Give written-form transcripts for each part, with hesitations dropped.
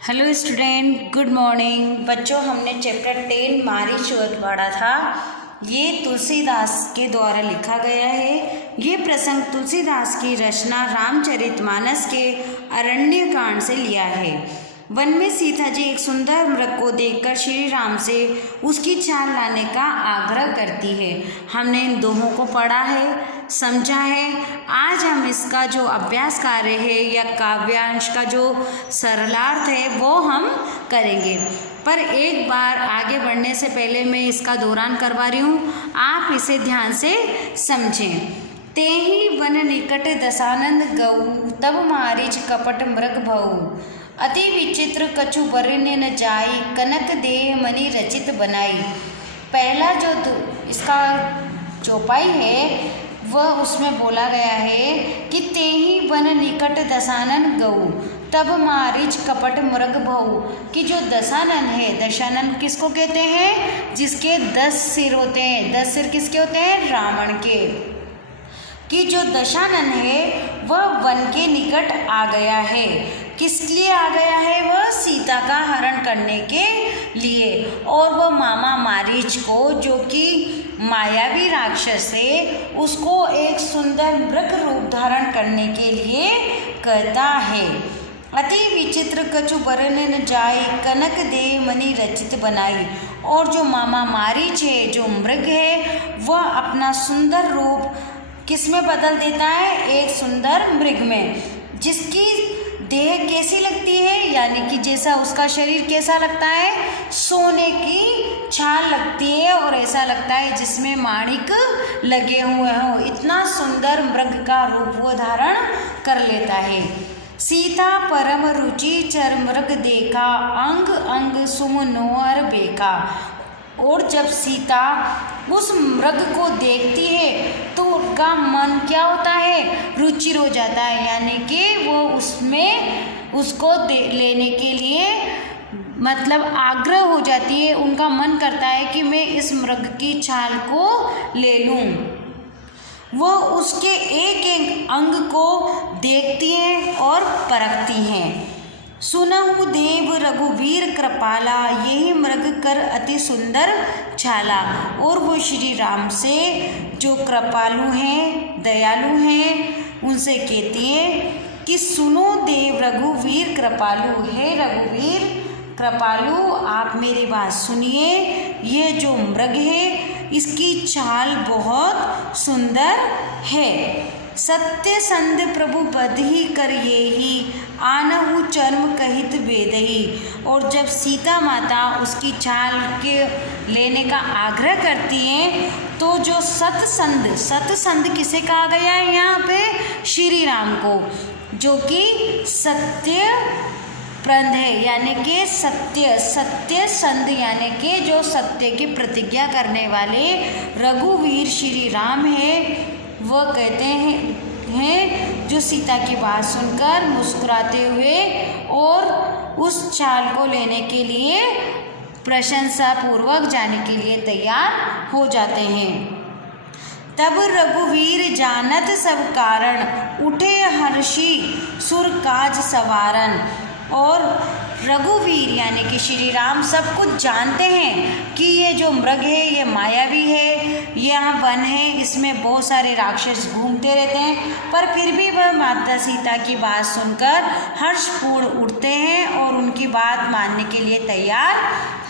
Hello student, good morning. बच्चों, हमने chapter 10 मारीचोद पढ़ा था। ये तुलसीदास के द्वारा लिखा गया है। ये प्रसंग तुलसीदास की रचना रामचरितमानस के अरण्य कांड से लिया है। वन में सीता जी एक सुंदर मृग को देखकर श्री राम से उसकी चाल लाने का आग्रह करती है। हमने इन दोहों को पढ़ा है, समझा है। आज हम इसका जो अभ्यास कार्य है या काव्यांश का जो सरलार्थ है वो हम करेंगे। पर एक बार आगे बढ़ने से पहले मैं इसका दोहरान करवा रही हूँ, आप इसे ध्यान से समझें। तेहि वन निकट दसानंद गऊ, तब मारीच कपट मृग भऊ। अति विचित्र कछु वर्ण्य न जाई, कनक देह मणि रचित बनाई। पहला जो इसका चौपाई है वह उसमें बोला गया है कि तेहि वन निकट दसानन गऊ, तब मारीच कपट मृग भऊ। कि जो दशानन है, दशानन किसको कहते हैं? जिसके 10 सिर होते हैं। 10 सिर किसके होते हैं? रावण के। कि जो दशानन है वह वन के निकट आ गया है। किस लिए आ गया है? वह सीता का हरण करने के लिए। और वह मामा मारीच को, जो कि मायावी राक्षस है, उसको एक सुंदर मृग रूप धारण करने के लिए कहता है। अति विचित्र कछु वर्ण्य न जाई, कनक देह मणि रचित बनाई। और जो मामा मारीच है, जो मृग है, वह अपना सुंदर रूप किस में बदल देता है? एक सुंदर मृग में, जिसकी देह कैसी लगती है, यानी कि जैसा उसका शरीर कैसा लगता है? सोने की छाल लगती है और ऐसा लगता है जिसमें माणिक लगे हुए हों। इतना सुंदर मृग का रूप वो धारण कर लेता है। सीता परम रुचि चर मृग देखा, अंग अंग सुम नोअर बेका। और जब सीता उस मृग को देखती है तो उनका मन क्या होता है? रुचिर हो जाता है, यानी कि वो उसमें उसको लेने के लिए मतलब आग्रह हो जाती है। उनका मन करता है कि मैं इस मृग की छाल को ले लूं। वो उसके एक एक अंग को देखती हैं और परखती हैं। सुनहु देव रघुवीर कृपाला, यही मृग कर अति सुंदर छाला। और वो श्री राम से जो कृपालु हैं, दयालु हैं, उनसे कहती है कि सुनो देव रघुवीर कृपालु, हे रघुवीर कृपालु, आप मेरी बात सुनिए। ये जो मृग है इसकी चाल बहुत सुंदर है। सत्य संध प्रभु बधहि कर येहि, आनहु चर्म कहित वेदहि। और जब सीता माता उसकी छाल के लेने का आग्रह करती हैं तो जो सतसंध, सतसंध किसे कहा गया है यहाँ पे? श्री राम को, जो कि सत्य प्रंध है, यानी कि सत्य संध, यानी कि जो सत्य की प्रतिज्ञा करने वाले रघुवीर श्री राम है। वह कहते हैं जो सीता की बात सुनकर मुस्कुराते हुए और उस छाल को लेने के लिए प्रशंसा पूर्वक जाने के लिए तैयार हो जाते हैं। तब रघुवीर जानत सब कारण, उठे हर्षि सुर काज सवारन। और रघुवीर यानी कि श्री राम सब कुछ जानते हैं कि ये जो मृग है ये मायावी है, यहाँ वन है, इसमें बहुत सारे राक्षस घूमते रहते हैं। पर फिर भी वह माता सीता की बात सुनकर हर्षपूर्ण उठते हैं और उनकी बात मानने के लिए तैयार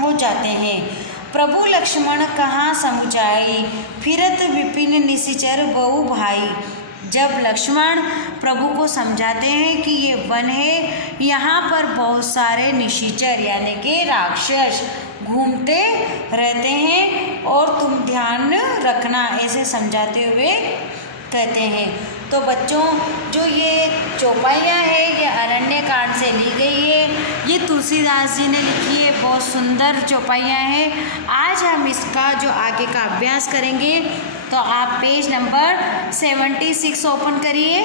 हो जाते हैं। प्रभु लक्ष्मण कहाँ समुझाई, फिरत विपिन निशिचर बहु भाई। जब लक्ष्मण प्रभु को समझाते हैं कि ये वन है, यहाँ पर बहुत सारे निशिचर यानी कि राक्षस घूमते रहते हैं और तुम ध्यान रखना, ऐसे समझाते हुए कहते हैं। तो बच्चों, जो ये चौपाइयाँ है ये अरण्य कांड से ली गई है। ये तुलसीदास जी ने लिखी है, बहुत सुंदर चौपाइयाँ हैं। आज हम इसका जो आगे का अभ्यास करेंगे। तो आप पेज नंबर 76 ओपन करिए।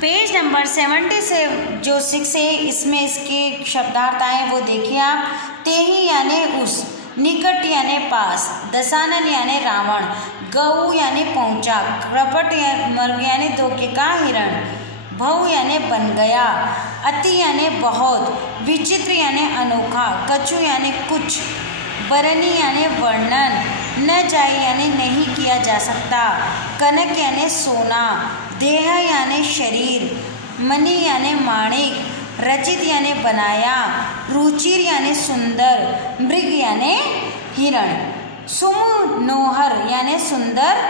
पेज नंबर 76 जो 6 है, इसमें इसके शब्दार्थ आए वो देखिए आप। तेहि यानी उस, निकट यानी पास, दशानन यानी रावण, गऊ यानी पहुँचा, कृपट मृग यानी धोखे का हिरण, भऊ यानी बन गया, अति यानी बहुत, विचित्र यानी अनोखा, कछु यानी कुछ, बरनी यानी वर्णन, न जाए यानी नहीं किया जा सकता, कनक यानी सोना, देह यानी शरीर, मणि यानी माणिक, रचित यानी बनाया, रुचिर यानी सुंदर, मृग यानी हिरण, सुमनोहर यानी सुंदर,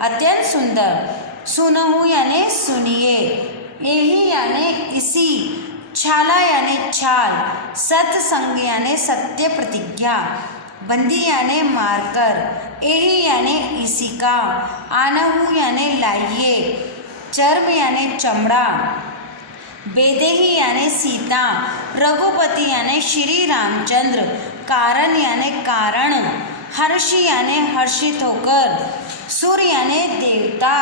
अत्यंत सुंदर, सुनहु यानी सुनिए, यही यानी इसी, छाला यानी छाल, सत्संग यानी सत्य प्रतिज्ञा, बंदी यानी मारकर, यही यानी इसी का, आनहु यानी लाइए, चर्म यानी चमड़ा, बेदेही यानी सीता, रघुपति यानी श्री रामचंद्र, कारण यानी कारण, हर्षी यानी हर्षित होकर, सूर्य यानी देवता,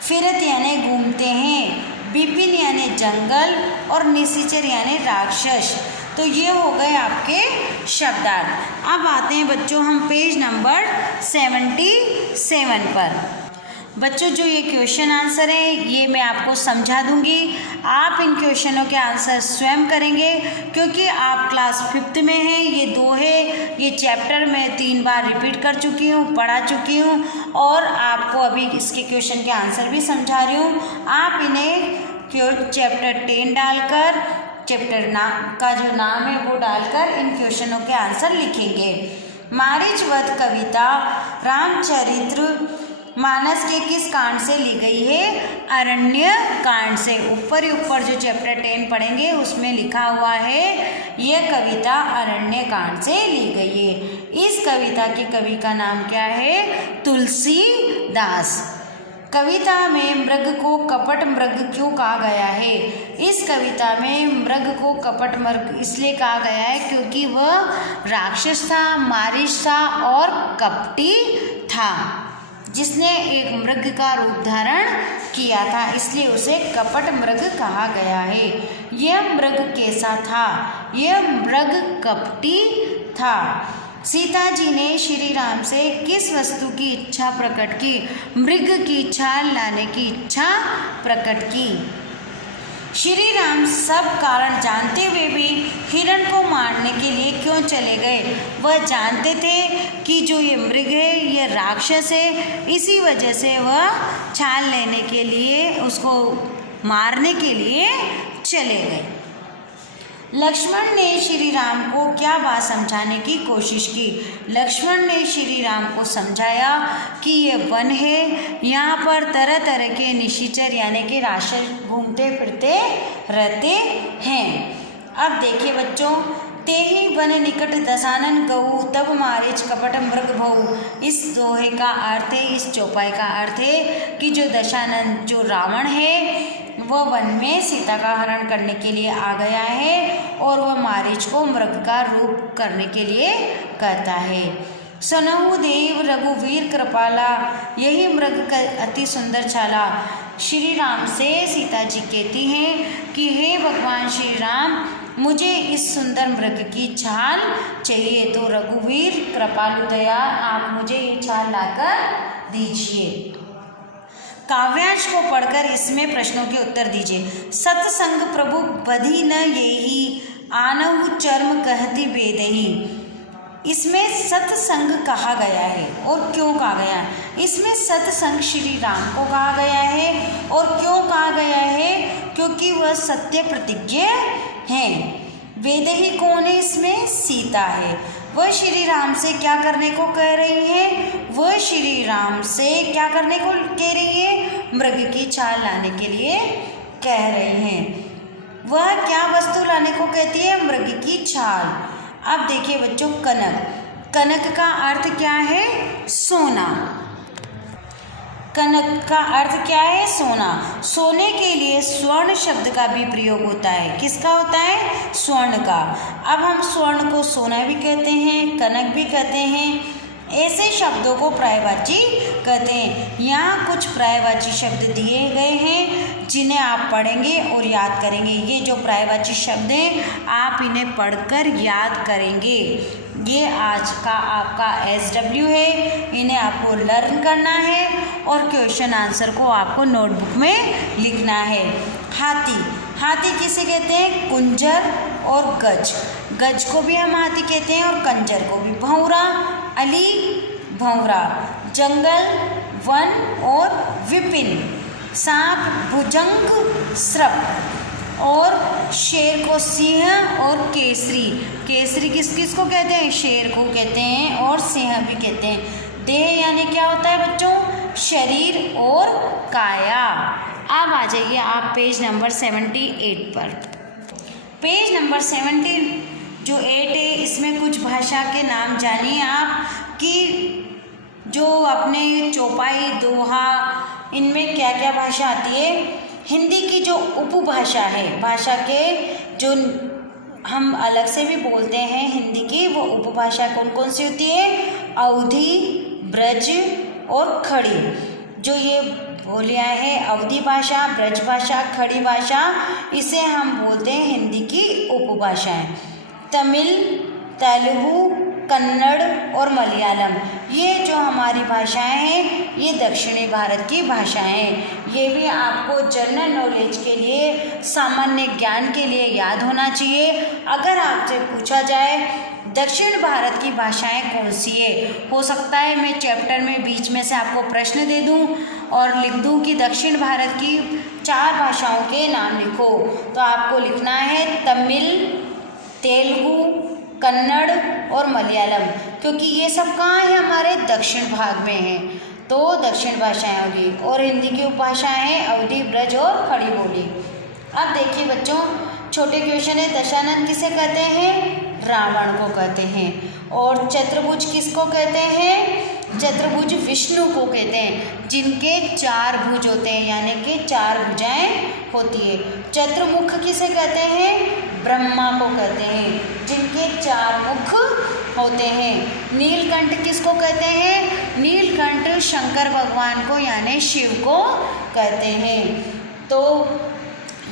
फिरत यानी घूमते हैं, विपिन यानी जंगल और निशिचर यानी राक्षस। तो ये हो गए आपके शब्दार्थ। अब आते हैं बच्चों हम पेज नंबर 77 पर। बच्चों जो ये क्वेश्चन आंसर है ये मैं आपको समझा दूंगी, आप इन क्वेश्चनों के आंसर स्वयं करेंगे क्योंकि आप क्लास 5th में हैं। ये 2 है, ये चैप्टर मैं 3 बार रिपीट कर चुकी हूँ, पढ़ा चुकी हूँ और आपको अभी इसके क्वेश्चन के आंसर भी समझा रही हूँ। आप इन्हें चैप्टर 10 डालकर, चैप्टर का जो नाम है वो डालकर इन क्वेश्चनों के आंसर लिखेंगे। मारीचवध कविता रामचरित्र मानस के किस कांड से ली गई है? अरण्य कांड से। ऊपर ही ऊपर जो चैप्टर 10 पढ़ेंगे उसमें लिखा हुआ है यह कविता अरण्य कांड से ली गई है। इस कविता के कवि का नाम क्या है? तुलसीदास। कविता में मृग को कपट मृग क्यों कहा गया है? इस कविता में मृग को कपट मृग इसलिए कहा गया है क्योंकि वह राक्षस था, मारीच था और कपटी था, जिसने एक मृग का रूप धारण किया था, इसलिए उसे कपट मृग कहा गया है। यह मृग कैसा था? यह मृग कपटी था। सीता जी ने श्री राम से किस वस्तु की इच्छा प्रकट की? मृग की छाल लाने की इच्छा प्रकट की। श्री राम सब कारण जानते हुए भी हिरण को मारने के लिए क्यों चले गए? वह जानते थे कि जो ये मृग है ये राक्षस है, इसी वजह से वह छाल लेने के लिए, उसको मारने के लिए चले गए। लक्ष्मण ने श्री राम को क्या बात समझाने की कोशिश की? लक्ष्मण ने श्री राम को समझाया कि ये वन है, यहाँ पर तरह तरह के निशिचर यानी कि राक्षस घूमते फिरते रहते हैं। अब देखिए बच्चों, तेहि वन निकट दसानन गऊ तब मारीच कपट मृग भऊ। इस दोहे का अर्थ है, इस चौपाई का अर्थ है कि जो दशानन जो रावण है वह वन में सीता का हरण करने के लिए आ गया है और वह मारीच को मृग का रूप करने के लिए कहता है। सनहु देव रघुवीर कृपाला, यही मृग का अति सुंदर छाला। श्री राम से सीता जी कहती हैं कि हे भगवान श्री राम, मुझे इस सुंदर मृग की छाल चाहिए, तो रघुवीर कृपालु दया आप मुझे ये छाल लाकर दीजिए। काव्यांश को पढ़कर इसमें प्रश्नों के उत्तर दीजिए। सत्संग प्रभु बधी न येहि, आनहु चर्म कहती बेदही। इसमें सत्संग कहा गया है और क्यों कहा गया है? इसमें सत्संग श्री राम को कहा गया है और क्यों कहा गया है? क्योंकि वह सत्य प्रतिज्ञ हैं। वेदेही कौन है? इसमें सीता है। वह श्री राम से क्या करने को कह रही है? वह श्री राम से क्या करने को कह रही है? मृग की छाल लाने के लिए कह रही हैं। वह क्या वस्तु लाने को कहती है? मृग की छाल। अब देखिए बच्चों, कनक। कनक का अर्थ क्या है? सोना। कनक का अर्थ क्या है? सोना। सोने के लिए स्वर्ण शब्द का भी प्रयोग होता है। किसका होता है? स्वर्ण का। अब हम स्वर्ण को सोना भी कहते हैं, कनक भी कहते हैं, ऐसे शब्दों को पर्यायवाची कहते हैं। यहाँ कुछ पर्यायवाची शब्द दिए गए हैं जिन्हें आप पढ़ेंगे और याद करेंगे। ये जो पर्यायवाची शब्द हैं आप इन्हें पढ़कर याद करेंगे। ये आज का आपका SW है, इन्हें आपको लर्न करना है और क्वेश्चन आंसर को आपको नोटबुक में लिखना है। हाथी, हाथी किसे कहते हैं? कुंजर और गज, गज को भी हम हाथी कहते हैं और कंजर को भी। भौंरा, अली भौंरा। जंगल, वन और विपिन। सांप, भुजंग सर्प। और शेर को सिंह और केसरी, केसरी किस किस को कहते हैं? शेर को कहते हैं और सिंह भी कहते हैं। देह यानी क्या होता है बच्चों? शरीर और काया। अब आ जाइए आप पेज नंबर 78 पर। पेज नंबर 78 है, इसमें कुछ भाषा के नाम जानिए आप कि जो अपने चौपाई, दोहा, इनमें क्या क्या भाषा आती है। हिंदी की जो उपभाषा है, भाषा के जो हम अलग से भी बोलते हैं हिंदी की, वो उपभाषा कौन कौन सी होती है? अवधी, ब्रज और खड़ी। जो ये बोलियाँ हैं अवधी भाषा, ब्रज भाषा, खड़ी भाषा, इसे हम बोलते हैं हिंदी की उपभाषाएं। तमिल, तेलुगु, कन्नड़ और मलयालम, ये जो हमारी भाषाएं हैं ये दक्षिणी भारत की भाषाएं हैं। ये भी आपको जनरल नॉलेज के लिए, सामान्य ज्ञान के लिए याद होना चाहिए। अगर आपसे पूछा जाए दक्षिण भारत की भाषाएं कौन सी है, हो सकता है मैं चैप्टर में बीच में से आपको प्रश्न दे दूं और लिख दूं कि दक्षिण भारत की 4 भाषाओं के नाम लिखो, तो आपको लिखना है तमिल, तेलुगु, कन्नड़ और मलयालम, क्योंकि ये सब कहाँ है? हमारे दक्षिण भाग में है, तो दक्षिण भाषाएं होगी। और हिंदी की उपभाषाएं हैं अवधी, ब्रज और खड़ी बोली। अब देखिए बच्चों, छोटे क्वेश्चन है, दशानन किसे कहते हैं? रावण को कहते हैं। और चतुर्भुज किसको कहते हैं? चतुर्भुज विष्णु को कहते हैं, जिनके 4 भुज होते हैं, यानी कि 4 भुजाएं होती है। चतुर्मुख किसे कहते हैं? ब्रह्मा को कहते हैं, जिनके 4 मुख होते हैं। नीलकंठ किसको कहते हैं? नीलकंठ शंकर भगवान को यानी शिव को कहते हैं। तो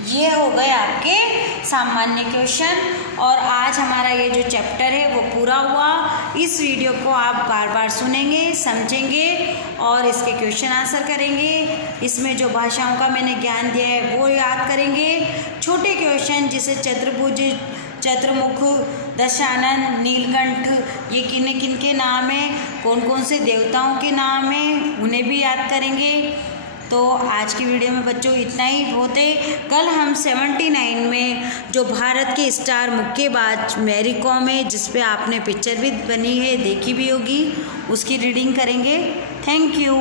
ये हो गए आपके सामान्य क्वेश्चन, और आज हमारा ये जो चैप्टर है वो पूरा हुआ। इस वीडियो को आप बार बार सुनेंगे, समझेंगे और इसके क्वेश्चन आंसर करेंगे। इसमें जो भाषाओं का मैंने ज्ञान दिया है वो याद करेंगे। छोटे क्वेश्चन जैसे चतुर्भुज, चतुर्मुख, दशानन, नीलकंठ, ये किन किन के नाम हैं, कौन कौन से देवताओं के नाम हैं, उन्हें भी याद करेंगे। तो आज की वीडियो में बच्चों इतना ही बहुत है। कल हम 79 में जो भारत के स्टार मुक्केबाज मैरी कॉम है, जिस पे आपने पिक्चर भी बनी है, देखी भी होगी, उसकी रीडिंग करेंगे। Thank you.